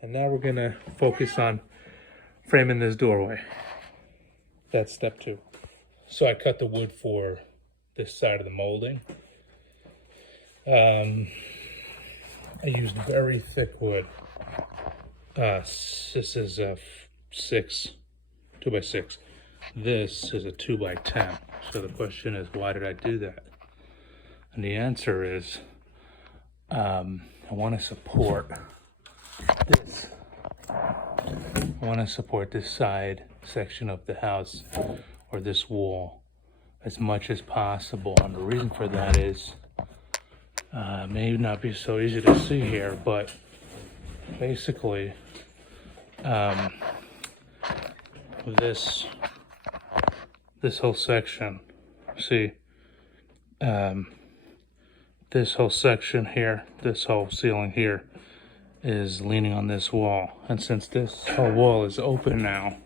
And now we're gonna focus on framing this doorway. That's step 2. So I cut the wood for this side of the molding. I used very thick wood. This is a 2x6. This is a 2x10. So the question is, why did I do that? And the answer is, I want to support this. I want to support this side section of the house or this wall as much as possible. And the reason for that is, may not be so easy to see here, but basically, this whole section, see, this whole section here, this whole ceiling here is leaning on this wall. And since this whole wall is open now,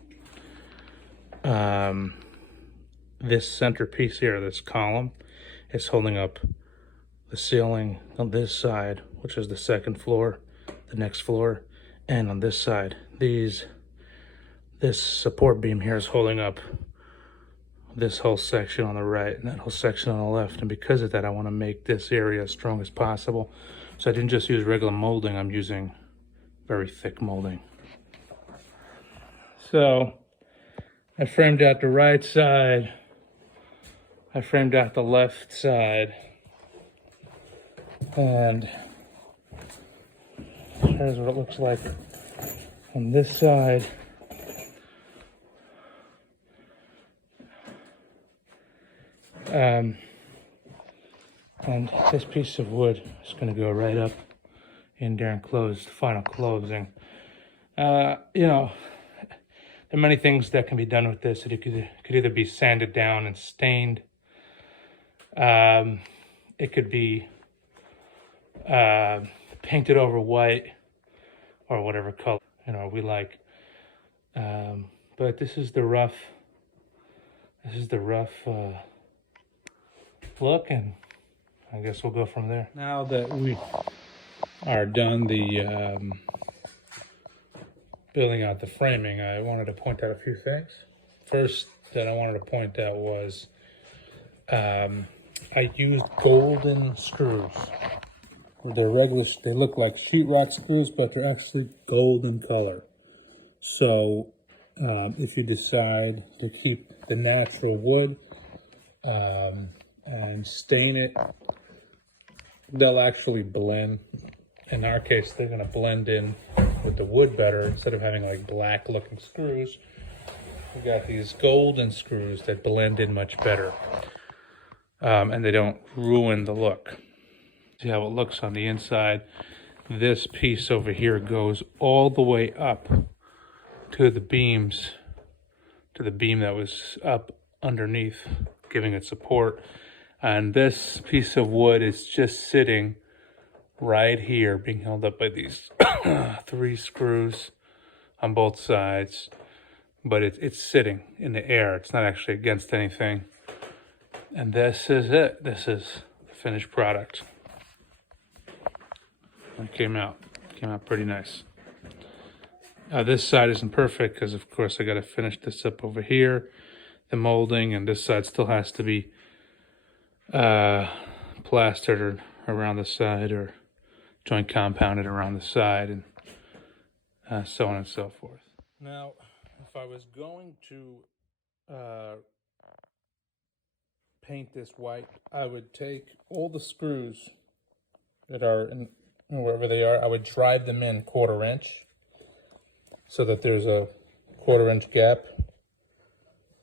this centerpiece here, this column, is holding up the ceiling on this side, which is the second floor, the next floor, and on this side, this support beam here is holding up this whole section on the right and that whole section on the left. And because of that, I want to make this area as strong as possible. So I didn't just use regular molding, I'm using very thick molding. So I framed out the right side, I framed out the left side, and here's what it looks like on this side. And this piece of wood is going to go right up in there and close the final closing. You know, there are many things that can be done with this. It could either be sanded down and stained. It could be painted over white or whatever color, you know, we like. But this is the rough look, and I guess we'll go from there. Now that we are done the building out the framing, I wanted to point out a few things. First that I wanted to point out was I used golden screws. They're regular, they look like sheetrock screws, but they're actually golden color. So if you decide to keep the natural wood and stain it, they'll actually blend. In our case, they're going to blend in with the wood better. Instead of having like black looking screws, we got these golden screws that blend in much better, and they don't ruin the look. See how it looks on the inside. This piece over here goes all the way up to the beams, to the beam that was up underneath, giving it support. And this piece of wood is just sitting right here, being held up by these 3 screws on both sides. But it's sitting in the air. It's not actually against anything. And this is it. This is the finished product. It came out pretty nice. This side isn't perfect because, of course, I got to finish this up over here, the molding, and this side still has to be plastered around the side or joint compounded around the side, and so on and so forth. Now, if I was going to paint this white, I would take all the screws that are in wherever they are, I would drive them in 1/4 inch so that there's a 1/4 inch gap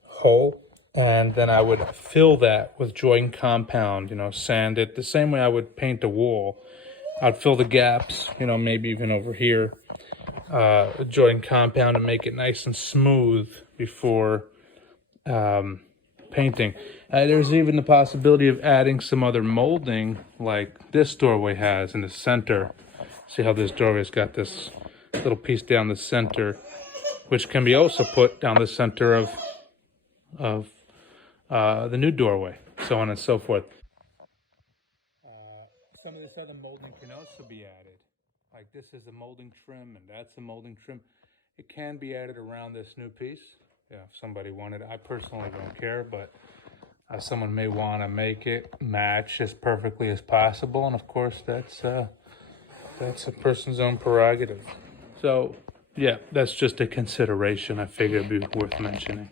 hole, and then I would fill that with joint compound, you know, sand it the same way I would paint a wall. I'd fill the gaps, you know, maybe even over here, joint compound, and make it nice and smooth before painting. There's even the possibility of adding some other molding like this doorway has in the center. See how this doorway's got this little piece down the center, which can be also put down the center of the new doorway, so on and so forth. Some of this other molding can also be added. like this is a molding trim and that's a molding trim, it can be added around this new piece. Yeah, if somebody wanted it. I personally don't care, but someone may want to make it match as perfectly as possible. And of course, that's a person's own prerogative. So, yeah, that's just a consideration I figured would be worth mentioning.